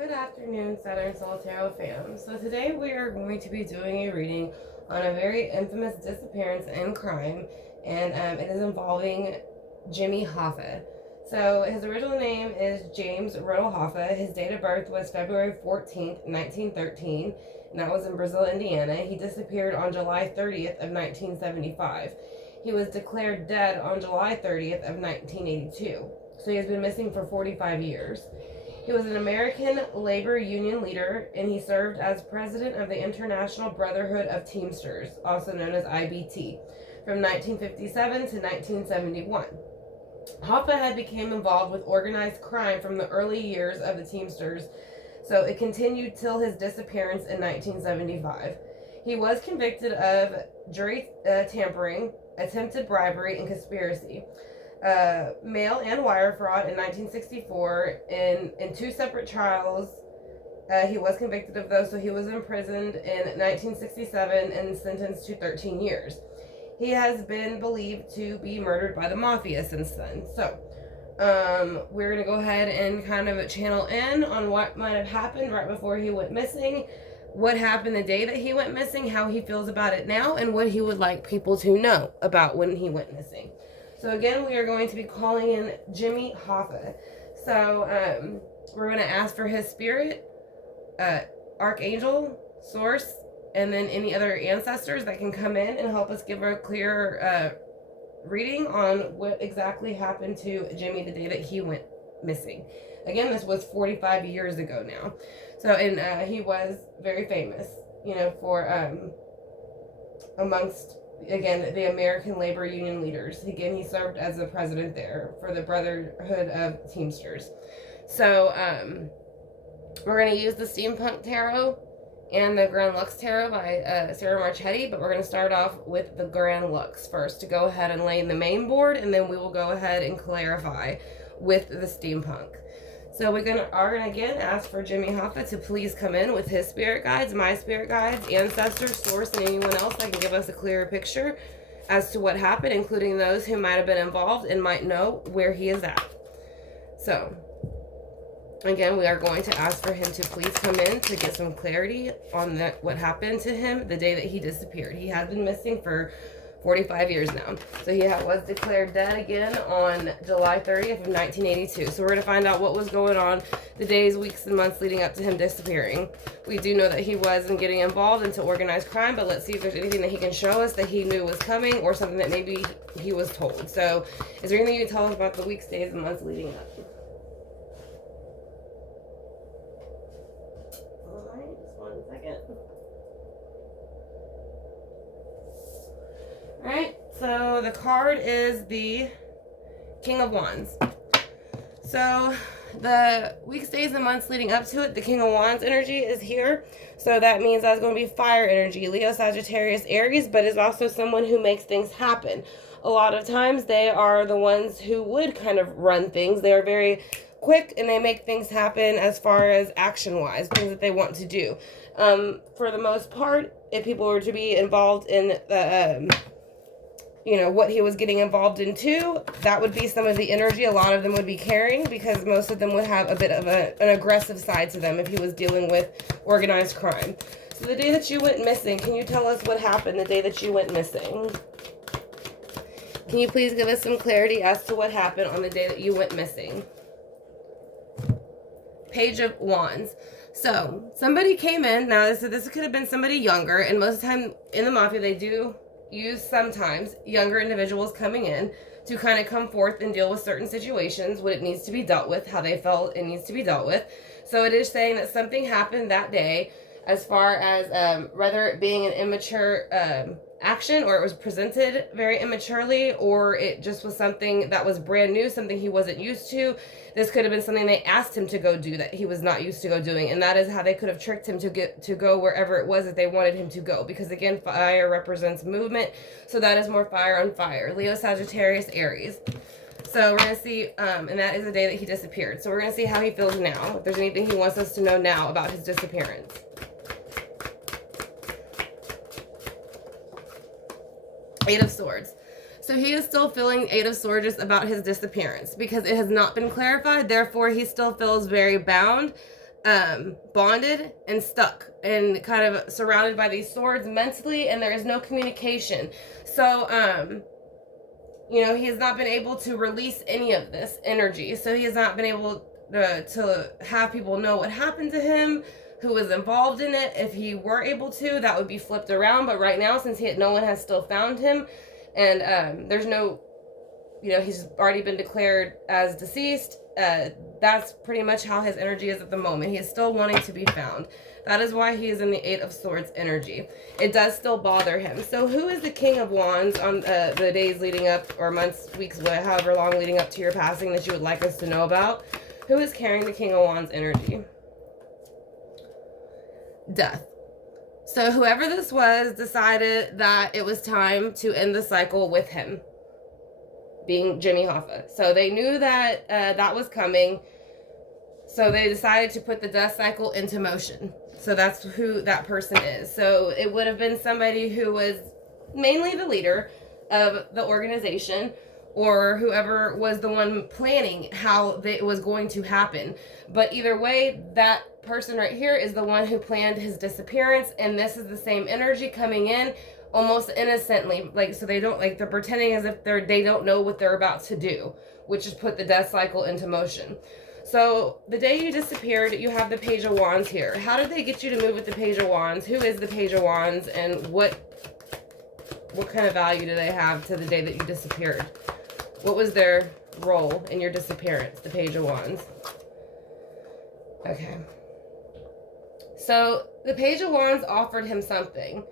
Good afternoon, Southern Solitario fam. So today we are going to be doing a reading on a very infamous disappearance and crime, and it is involving Jimmy Hoffa. So his original name is James Riddle Hoffa. His date of birth was February 14th, 1913, and that was in Brazil, Indiana. He disappeared on July 30th of 1975. He was declared dead on July 30th of 1982. So he has been missing for 45 years. He was an American labor union leader, and he served as president of the International Brotherhood of Teamsters, also known as IBT, from 1957 to 1971. Hoffa had become involved with organized crime from the early years of the Teamsters, so it continued till his disappearance in 1975. He was convicted of jury tampering, attempted bribery, and conspiracy. Mail and wire fraud in 1964. In two separate trials, he was convicted of those, so he was imprisoned in 1967 and sentenced to 13 years. He has been believed to be murdered by the Mafia since then. So, we're going to go ahead and kind of channel in on what might have happened right before he went missing, what happened the day that he went missing, how he feels about it now, and what he would like people to know about when he went missing. So again, we are going to be calling in Jimmy Hoffa. So we're going to ask for his spirit, archangel, source, and then any other ancestors that can come in and help us give a clear reading on what exactly happened to Jimmy the day that he went missing. Again, this was 45 years ago now. So, and he was very famous, you know, for amongst, again, the American labor union leaders. Again, he served as the president there for the Brotherhood of Teamsters. So we're going to use the Steampunk Tarot and the Grand Lux Tarot by Sarah Marchetti, but we're going to start off with the Grand Lux first to go ahead and lay in the main board, and then we will go ahead and clarify with the Steampunk. So are gonna again ask for Jimmy Hoffa to please come in with his spirit guides, my spirit guides, ancestors, source, and anyone else that can give us a clearer picture as to what happened, including those who might have been involved and might know where he is at. So again, we are going to ask for him to please come in to get some clarity on what happened to him the day that he disappeared. He has been missing for 45 years now. So he was declared dead again on July 30th of 1982. So we're going to find out what was going on the days, weeks, and months leading up to him disappearing. We do know that he wasn't getting involved into organized crime, but let's see if there's anything that he can show us that he knew was coming or something that maybe he was told. So is there anything you can tell us about the weeks, days, and months leading up? All right, just 1 second. Alright, so the card is the King of Wands. So the weeks, days, and months leading up to it, the King of Wands energy is here. So that means that's going to be fire energy, Leo, Sagittarius, Aries, but is also someone who makes things happen. A lot of times they are the ones who would kind of run things. They are very quick and they make things happen as far as action-wise, things that they want to do. For the most part, if people were to be involved in the you know, what he was getting involved into, that would be some of the energy a lot of them would be carrying, because most of them would have a bit of an aggressive side to them if he was dealing with organized crime. So the day that you went missing, can you tell us what happened the day that you went missing? Can you please give us some clarity as to what happened on the day that you went missing? Page of Wands. So somebody came in. Now this could have been somebody younger, and most of the time in the Mafia they do use sometimes younger individuals coming in to kind of come forth and deal with certain situations, what it needs to be dealt with, how they felt it needs to be dealt with. So it is saying that something happened that day as far as whether it being an immature action, or it was presented very immaturely, or it just was something that was brand new, something he wasn't used to. This could have been something they asked him to go do that he was not used to go doing, and that is how they could have tricked him to go wherever it was that they wanted him to go, because again, fire represents movement, so that is more fire on fire. Leo, Sagittarius, Aries. So we're going to see, and that is the day that he disappeared. So we're going to see how he feels now, if there's anything he wants us to know now about his disappearance. Eight of Swords. So he is still feeling Eight of Swords about his disappearance because it has not been clarified. Therefore, he still feels very bound bonded and stuck and kind of surrounded by these swords mentally, and there is no communication. So you know, he has not been able to release any of this energy. So he has not been able to have people know what happened to him, who was involved in it. If he were able to, that would be flipped around. But right now, since no one has still found him, and there's no, you know, he's already been declared as deceased, that's pretty much how his energy is at the moment. He is still wanting to be found. That is why he is in the Eight of Swords energy. It does still bother him. So who is the King of Wands on the days leading up, or months, weeks, however long leading up to your passing that you would like us to know about? Who is carrying the King of Wands energy? Death. So whoever this was decided that it was time to end the cycle with him, being Jimmy Hoffa. So they knew that that was coming. So they decided to put the death cycle into motion. So that's who that person is. So it would have been somebody who was mainly the leader of the organization, or whoever was the one planning how it was going to happen. But either way, that person right here is the one who planned his disappearance, and this is the same energy coming in almost innocently. Like, so they don't, like, they're pretending as if they don't know what they're about to do, which is put the death cycle into motion. So the day you disappeared, you have the Page of Wands here. How did they get you to move with the Page of Wands? Who is the Page of Wands, and what kind of value do they have to the day that you disappeared? What was their role in your disappearance, the Page of Wands? Okay. So the Page of Wands offered him something,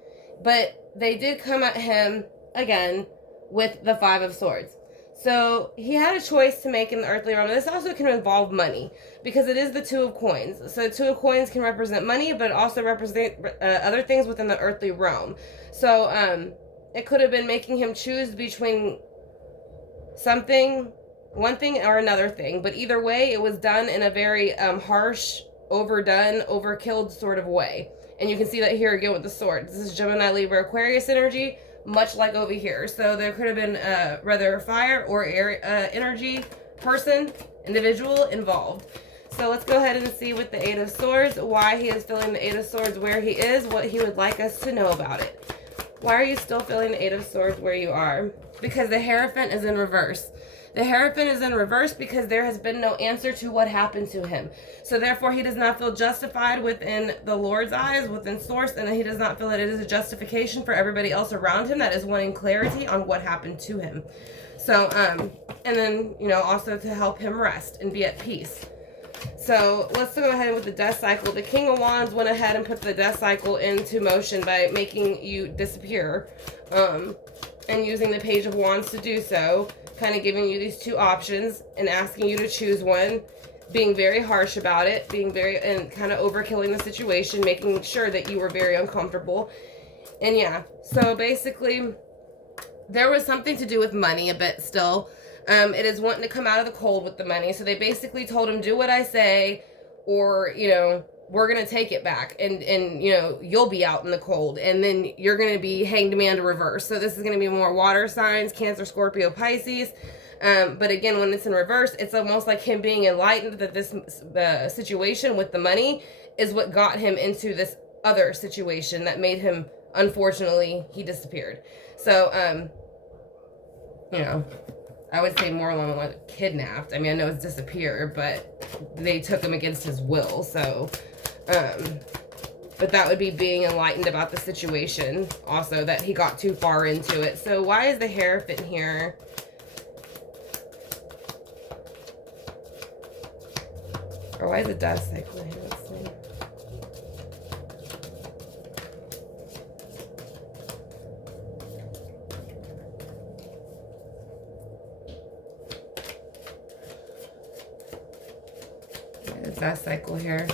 but they did come at him again with the Five of Swords. So he had a choice to make in the earthly realm. This also can involve money, because it is the Two of Coins. So the Two of Coins can represent money, but it also represent other things within the earthly realm. So it could have been making him choose between one thing or another thing. But either way, it was done in a very harsh, overdone, overkilled sort of way. And you can see that here again with the swords. This is Gemini, Libra, Aquarius energy, much like over here. So there could have been rather fire or air energy, person, individual involved. So let's go ahead and see with the Eight of Swords why he is feeling the Eight of Swords where he is, what he would like us to know about it. Why are you still feeling the Eight of Swords where you are? Because the Hierophant is in reverse. The Hierophant is in reverse because there has been no answer to what happened to him. So therefore, he does not feel justified within the Lord's eyes, within Source, and he does not feel that it is a justification for everybody else around him that is wanting clarity on what happened to him. So, and then, you know, also to help him rest and be at peace. So let's go ahead with the death cycle. The King of Wands went ahead and put the death cycle into motion by making you disappear, and using the Page of Wands to do so, kind of giving you these two options and asking you to choose one, being very harsh about it, and kind of overkilling the situation, making sure that you were very uncomfortable. And yeah, so basically there was something to do with money a bit still. It is wanting to come out of the cold with the money. So they basically told him, do what I say, or, you know, we're going to take it back, and, you know, you'll be out in the cold, and then you're going to be Hanged Man to reverse. So this is going to be more water signs, Cancer, Scorpio, Pisces. But again, when it's in reverse, it's almost like him being enlightened that this situation with the money is what got him into this other situation that made him, unfortunately, he disappeared. So, you know, I would say more along the lines of kidnapped. I mean, I know it's disappeared, but they took him against his will. So, but that would be being enlightened about the situation. Also, that he got too far into it. So why is the Hierophant here? Or why is the death cycle here? Let's see. Death cycle here.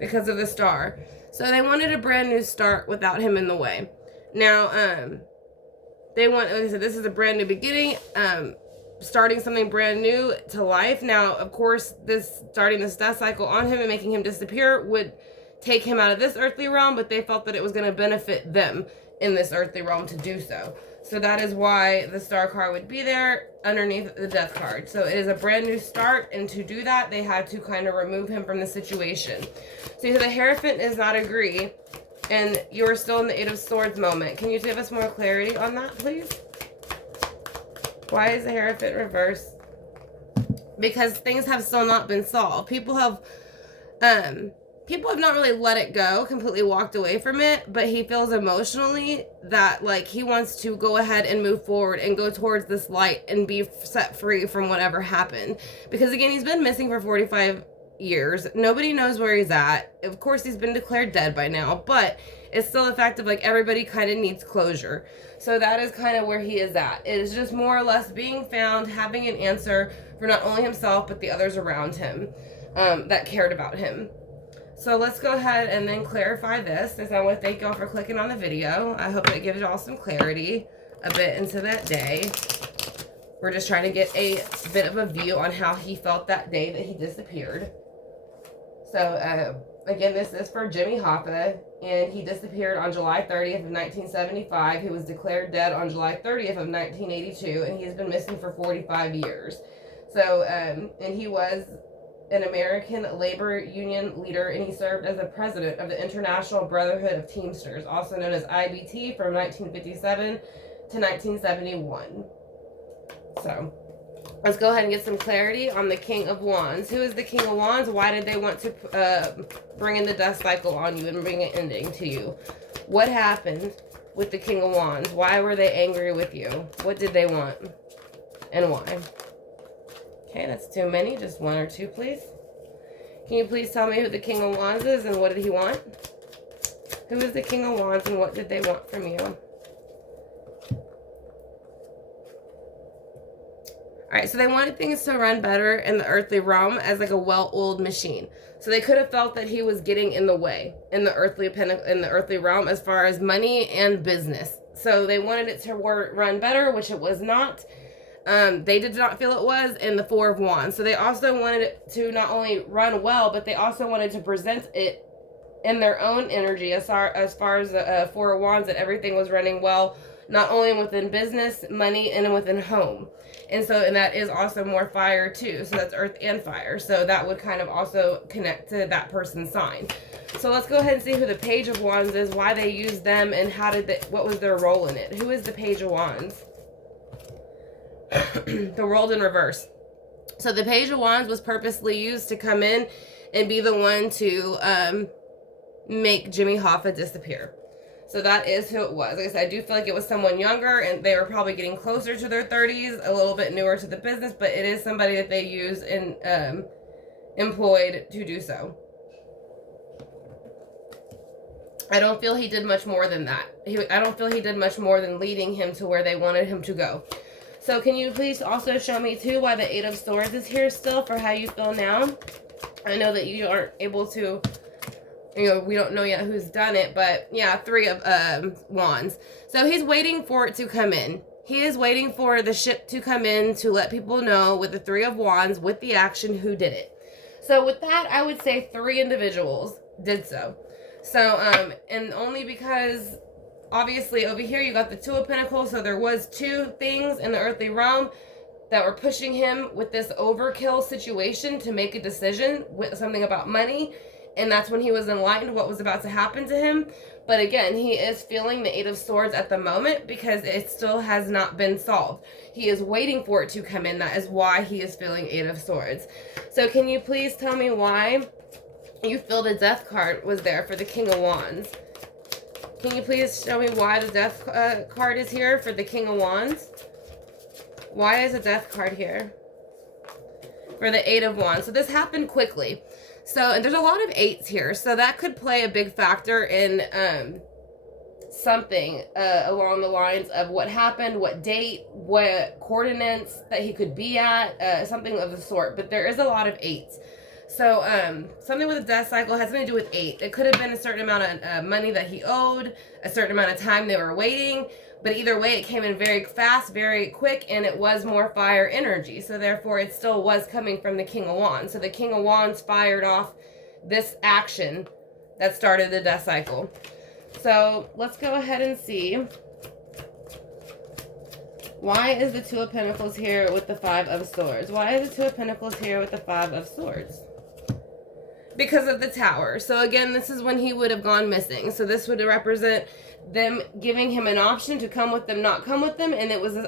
Because of the Star. So they wanted a brand new start without him in the way. Now, they want, like I said, this is a brand new beginning, starting something brand new to life. Now, of course, starting this death cycle on him and making him disappear would take him out of this earthly realm, but they felt that it was going to benefit them in this earthly realm to do so. So that is why the Star card would be there underneath the Death card. So it is a brand new start, and to do that, they had to kind of remove him from the situation. So the Hierophant does not agree, and you're still in the Eight of Swords moment. Can you give us more clarity on that, please? Why is the Hierophant reversed? Because things have still not been solved. People have not really let it go, completely walked away from it, but he feels emotionally that like he wants to go ahead and move forward and go towards this light and be set free from whatever happened. Because again, he's been missing for 45 years. Nobody knows where he's at. Of course, he's been declared dead by now, but it's still the fact of like everybody kind of needs closure. So that is kind of where he is at. It is just more or less being found, having an answer for not only himself, but the others around him that cared about him. So let's go ahead and then clarify this. And I want to thank y'all for clicking on the video. I hope it gives y'all some clarity a bit into that day. We're just trying to get a bit of a view on how he felt that day that he disappeared. So again, this is for Jimmy Hoffa, and he disappeared on July 30th of 1975. He was declared dead on July 30th of 1982, and he's been missing for 45 years. So, and he was an American labor union leader, and he served as the president of the International Brotherhood of Teamsters, also known as IBT, from 1957 to 1971. So let's go ahead and get some clarity on the King of Wands. Who is the King of Wands? Why did they want to bring in the death cycle on you and bring an ending to you? What happened with the King of Wands? Why were they angry with you? What did they want? And why? Okay, that's too many. Just one or two, please. Can you please tell me who the King of Wands is and what did he want? Who is the King of Wands and what did they want from you? Alright, so they wanted things to run better in the earthly realm as like a well-oiled machine. So they could have felt that he was getting in the way in the earthly realm as far as money and business. So they wanted it to run better, which it was not. They did not feel it was in the Four of Wands. So they also wanted it to not only run well, but they also wanted to present it in their own energy as far as the Four of Wands, that everything was running well, not only within business, money, and within home. And that is also more fire too. So that's earth and fire. So that would kind of also connect to that person's sign. So let's go ahead and see who the Page of Wands is, why they used them, and what was their role in it. Who is the Page of Wands? The World in reverse. So the Page of Wands was purposely used to come in and be the one to make Jimmy Hoffa disappear. So that is who it was. Like I said, I do feel like it was someone younger, and they were probably getting closer to their 30s, a little bit newer to the business, but it is somebody that they use and employed to do so. I don't feel he did much more than that. I don't feel he did much more than leading him to where they wanted him to go. So can you please also show me too why the Eight of Swords is here still for how you feel now? I know that you aren't able to, we don't know yet who's done it, but yeah, Three of Wands. So he's waiting for it to come in. He is waiting for the ship to come in to let people know with the Three of Wands, with the action, who did it. So with that, I would say 3 individuals did so. So, and only because obviously over here you got the Two of Pentacles, so there was 2 things in the earthly realm that were pushing him with this overkill situation to make a decision with something about money, and that's when he was enlightened what was about to happen to him. But again, he is feeling the Eight of Swords at the moment because it still has not been solved. He is waiting for it to come in. That is why he is feeling Eight of Swords. So can you please tell me why you feel the Death card was there for the King of Wands? Can you please show me why the Death card is here for the King of Wands? Why is the Death card here for the Eight of Wands? So this happened quickly. So, and there's a lot of 8s here. So that could play a big factor in something along the lines of what happened, what date, what coordinates that he could be at, something of the sort. But there is a lot of 8s. So, something with the death cycle has something to do with 8. It could have been a certain amount of money that he owed, a certain amount of time they were waiting. But either way, it came in very fast, very quick, and it was more fire energy. So therefore, it still was coming from the King of Wands. So the King of Wands fired off this action that started the death cycle. So let's go ahead and see Why is the Two of Pentacles here with the Five of Swords? Why is the Two of Pentacles here with the Five of Swords? Because of the Tower. So again, this is when he would have gone missing. So this would represent them giving him an option to come with them, not come with them, and it was an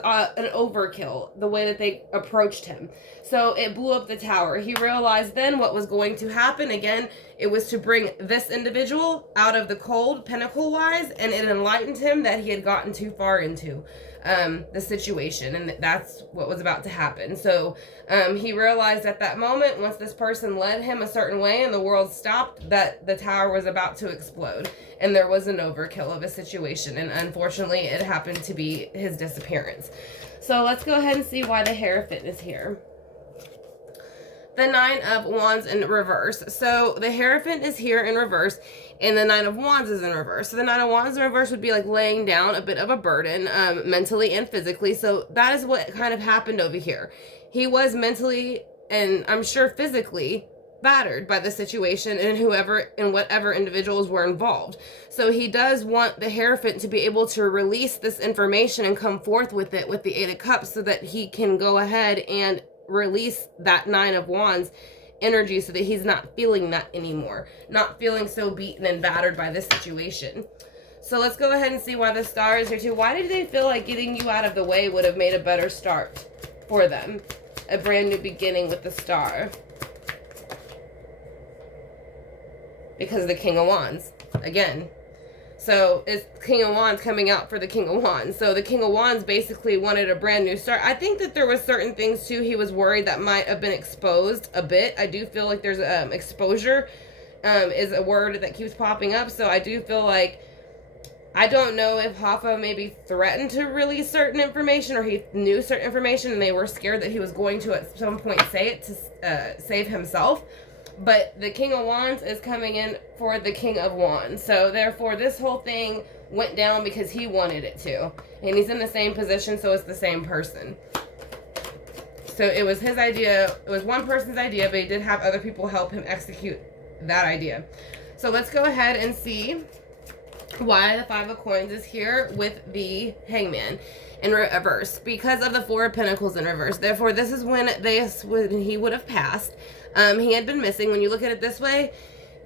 overkill, the way that they approached him. So it blew up the Tower. He realized then what was going to happen. Again, it was to bring this individual out of the cold, pentacle-wise, and it enlightened him that he had gotten too far into the situation, and that's what was about to happen. So he realized at that moment, once this person led him a certain way and the world stopped, that the Tower was about to explode, and there was an overkill of a situation, and unfortunately it happened to be his disappearance. So let's go ahead and see why the Hierophant is here. The Nine of Wands in reverse. So the Hierophant is here in reverse, and the Nine of Wands is in reverse. So the Nine of Wands in reverse would be like laying down a bit of a burden, mentally and physically. So that is what kind of happened over here. He was mentally, and I'm sure physically, battered by the situation and whoever and whatever individuals were involved. So he does want the Hierophant to be able to release this information and come forth with it with the Eight of Cups, so that he can go ahead and release that Nine of Wands energy, so that he's not feeling that anymore, not feeling so beaten and battered by this situation. So let's go ahead and see why the Star is here too. Why did they feel like getting you out of the way would have made a better start for them? A brand new beginning with the Star. Because of the King of Wands again. So it's King of Wands coming out for the King of Wands. So the King of Wands basically wanted a brand new start. I think that there was certain things too he was worried that might have been exposed a bit. I do feel like there's exposure is a word that keeps popping up. So I do feel like, I don't know if Hoffa maybe threatened to release certain information, or he knew certain information and they were scared that he was going to at some point say it to save himself. But the King of Wands is coming in for the King of Wands. So therefore, this whole thing went down because he wanted it to. And he's in the same position, so it's the same person. So it was his idea. It was one person's idea, but he did have other people help him execute that idea. So let's go ahead and see why the Five of Coins is here with the Hangman in reverse. Because of the Four of Pentacles in reverse. Therefore, this is when he would have passed. He had been missing. When you look at it this way,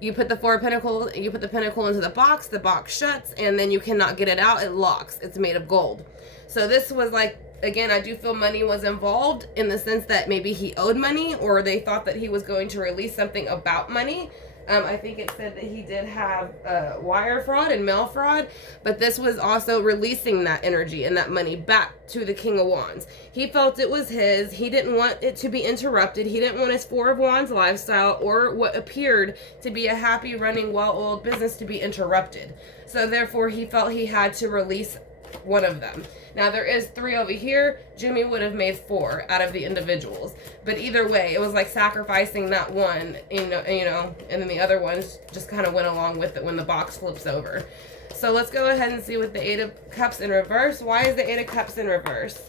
you put the Four of Pentacles, you put the Pentacle into the box shuts, and then you cannot get it out. It locks. It's made of gold. So this was like, again, I do feel money was involved, in the sense that maybe he owed money, or they thought that he was going to release something about money. I think it said that he did have wire fraud and mail fraud, but this was also releasing that energy and that money back to the King of Wands. He felt it was his. He didn't want it to be interrupted. He didn't want his Four of Wands lifestyle, or what appeared to be a happy, running, well-oiled business, to be interrupted. So therefore, he felt he had to release one of them. Now there is 3 over here. Jimmy would have made 4 out of the individuals, but either way, it was like sacrificing that one, you know, and then the other ones just kind of went along with it when the box flips over. So let's go ahead and see with the Eight of Cups in reverse. Why is the Eight of Cups in reverse?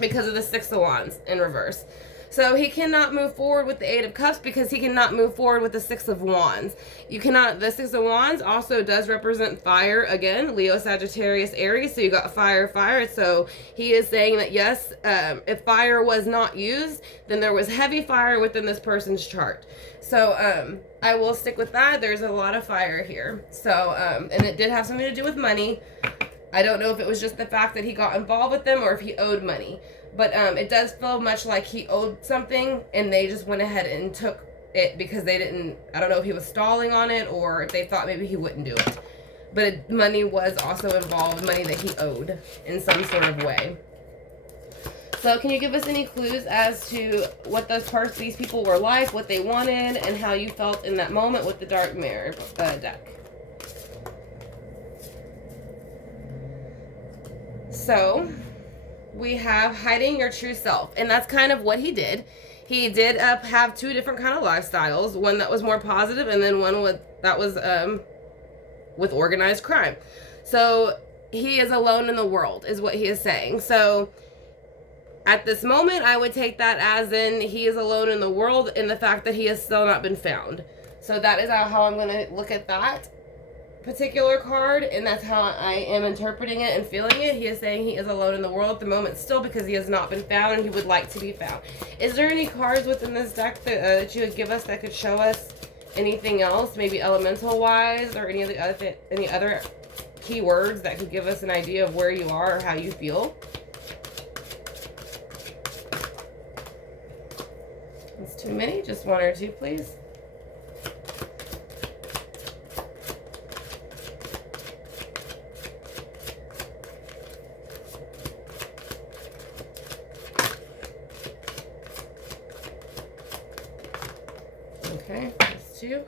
Because of the Six of Wands in reverse. So he cannot move forward with the Eight of Cups because he cannot move forward with the Six of Wands. You cannot, the Six of Wands also does represent fire again, Leo, Sagittarius, Aries. So you got fire, fire. So he is saying that yes, if fire was not used, then there was heavy fire within this person's chart. So I will stick with that. There's a lot of fire here. So, and it did have something to do with money. I don't know if it was just the fact that he got involved with them or if he owed money. But it does feel much like he owed something and they just went ahead and took it because they didn't, I don't know if he was stalling on it or if they thought maybe he wouldn't do it. But money was also involved, money that he owed in some sort of way. So can you give us any clues as to what these people were like, what they wanted, and how you felt in that moment with the Dark Mirror deck? So we have hiding your true self, and that's kind of what he did. He did have 2 different kind of lifestyles, one that was more positive and then one that was with organized crime. So he is alone in the world is what he is saying. So at this moment, I would take that as in he is alone in the world, in the fact that he has still not been found. So that is how I'm going to look at that. particular card, and that's how I am interpreting it and feeling it. He is saying he is alone in the world at the moment still because he has not been found and he would like to be found. Is there any cards within this deck that you would give us that could show us anything else, maybe elemental wise, or any other keywords that could give us an idea of where you are or how you feel? It's too many. Just one or two, please. Okay, that's two.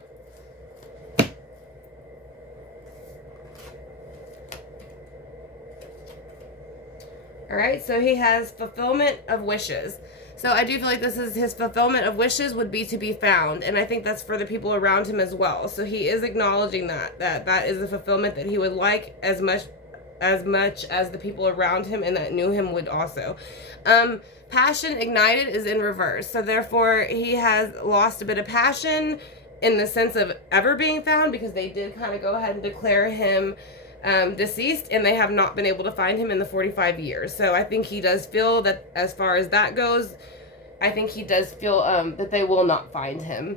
All right, so he has fulfillment of wishes. So I do feel like this is his fulfillment of wishes would be to be found. And I think that's for the people around him as well. So he is acknowledging that is the fulfillment that he would like as much as the people around him and that knew him would also. Passion ignited is in reverse. So therefore he has lost a bit of passion in the sense of ever being found, because they did kind of go ahead and declare him deceased, and they have not been able to find him in the 45 years. So I think he does feel that as far as that goes, I think he does feel that they will not find him.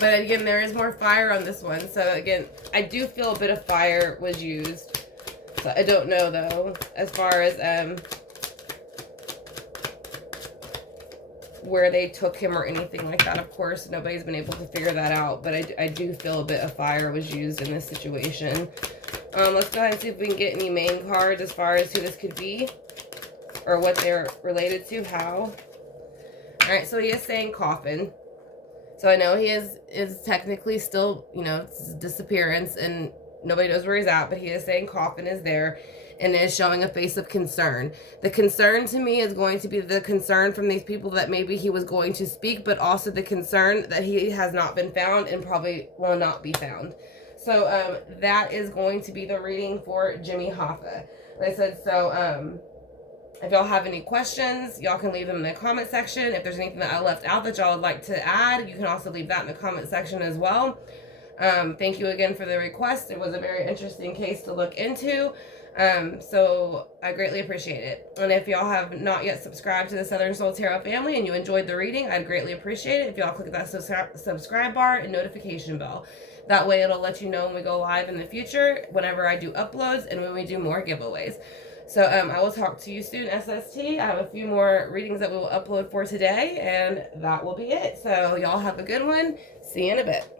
But again, there is more fire on this one. So again, I do feel a bit of fire was used. So I don't know though, as far as where they took him or anything like that. Of course, nobody's been able to figure that out, but I do feel a bit of fire was used in this situation. Let's go ahead and see if we can get any main cards as far as who this could be or what they're related to, how. All right, so he is saying coffin. So I know he is technically still, you know, it's disappearance and nobody knows where he's at, but he is saying coffin is there and is showing a face of concern. The concern to me is going to be the concern from these people that maybe he was going to speak, but also the concern that he has not been found and probably will not be found. So that is going to be the reading for Jimmy Hoffa. Like I said, so if y'all have any questions, y'all can leave them in the comment section. If there's anything that I left out that y'all would like to add, you can also leave that in the comment section as well. Thank you again for the request. It was a very interesting case to look into. So I greatly appreciate it. And if y'all have not yet subscribed to the Southern Soul Tarot family and you enjoyed the reading, I'd greatly appreciate it if y'all click that subscribe bar and notification bell. That way it'll let you know when we go live in the future, whenever I do uploads and when we do more giveaways. So I will talk to you soon, SST. I have a few more readings that we will upload for today, and that will be it. So y'all have a good one. See you in a bit.